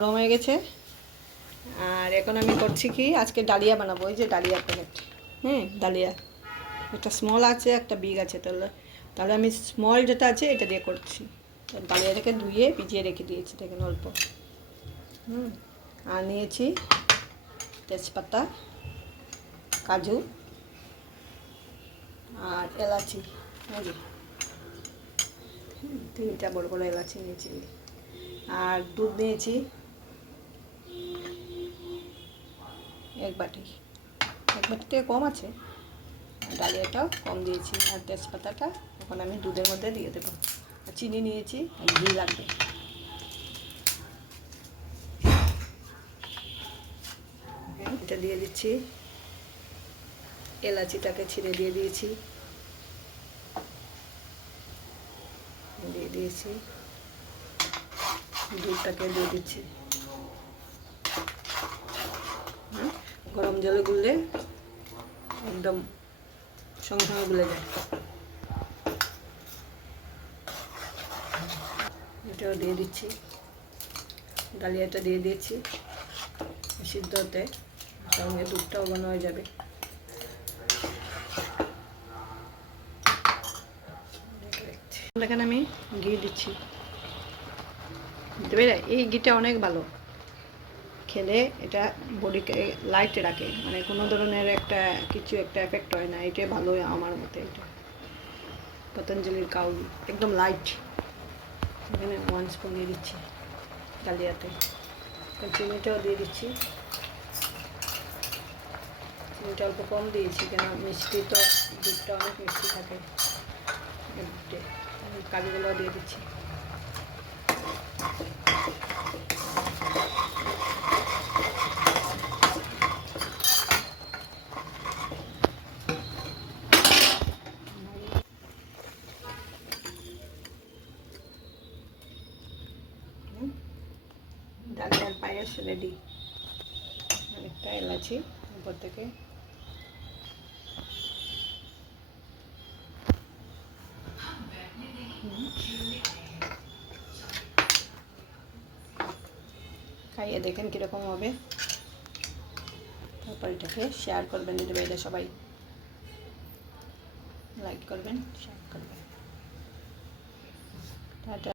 গরম হয়ে গেছে। আর এখন আমি করছি কি, আজকে ডালিয়া বানাবো। ওই যে ডালিয়ার প্যাকেট, ডালিয়া একটা স্মল আছে, একটা বিগ আছে। তাহলে তাহলে আমি স্মল যেটা আছে এটা দিয়ে করছি। ডালিয়াটাকে ধুয়ে ভিজিয়ে রেখে দিয়েছি, দেখেন অল্প। আর নিয়েছি তেজপাতা, কাজু আর এলাচি। তিনটা বড় বড় এলাচি নিয়েছি। আর দুধ নিয়েছি এক বাটি থেকে কম আছে। ডালিয়াটাও কম দিয়েছি। আর তেজপাতাটা এখন আমি দুধের মধ্যে দিয়ে দেবো। আর চিনি নিয়েছি, আর ঘি লাগবে। এটা দিয়ে দিচ্ছি, এলাচিটাকে ছিঁড়ে দিয়ে দিয়েছি, দুধটাকে দিয়ে দিচ্ছি। গরম জলে গুললে একদম সঙ্গে সঙ্গে গুলে যায়। এটাও দিয়ে দিচ্ছি, ডালিয়াটা দিয়ে দিয়েছি সিদ্ধ হতে, সঙ্গে দুধটাও ঘন হয়ে যাবে। দেখেন আমি ঘি দিচ্ছি। এই ঘিটা অনেক ভালো, খেলে এটা বডিকে লাইট রাখে, মানে কোনো ধরনের কিছু একটা এফেক্ট হয় না। এটাই ভালো আমার মতে। এটা পতঞ্জলির কাউ ঘি, একদম লাইট। এখানে 1 স্পুন দিয়ে দিচ্ছি ডালিয়াতে। চিনিটাও দিয়ে দিচ্ছি। চিনিটা অল্প কম দিয়েছি, কেন মিষ্টি তো, দুধটা অনেক মিষ্টি থাকে। কাজুগুলোও দিয়ে দিচ্ছি। ডালিয়ার পায়েস রেডি। অনেকটা এলাচি উপর থেকে। খাইয়ে দেখেন কীরকম হবে। তারপর এটাকে শেয়ার করবেন, দিতে পারলে সবাই লাইক করবেন, শেয়ার করবেন। টাটা।